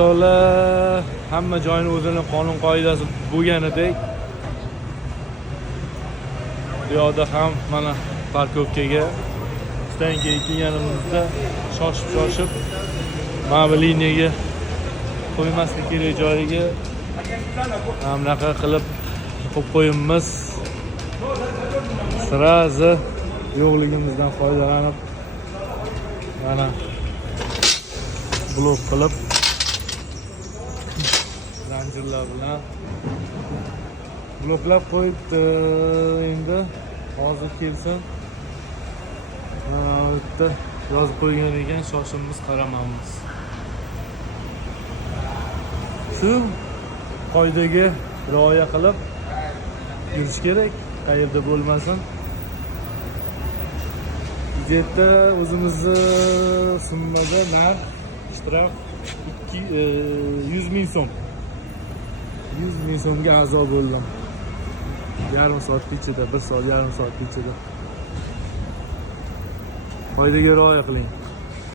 Taolo hamma joyning o'zining qonun qoidasi bo'lganidek, bu yoqda ham mana parkovkaga ishdan keyin kelganimizda shoshib mana bu liniyaga qo'ymaslik kerak joyiga bunaqa qilib qo'yib qo'yibmiz. Sirazi yo'qligimizdan foydalanib mana blok qilib zanjirlar bilan bloklab qo'yibdi. Endi hozir kelsin bitta yozib qo'ygan ekan, shoshimiz qaramamiz. Shu qoidaga rioya qilib yurish kerak, qayerda bo'lmasin. Bizetda o'zimizni summada narx shtraf 100 ming so'm. 100 ming so'mga a'zo bo'ldim. Yarim soat ichida, 1 soat, yarim soat ichida. Qoidaga rioya qiling.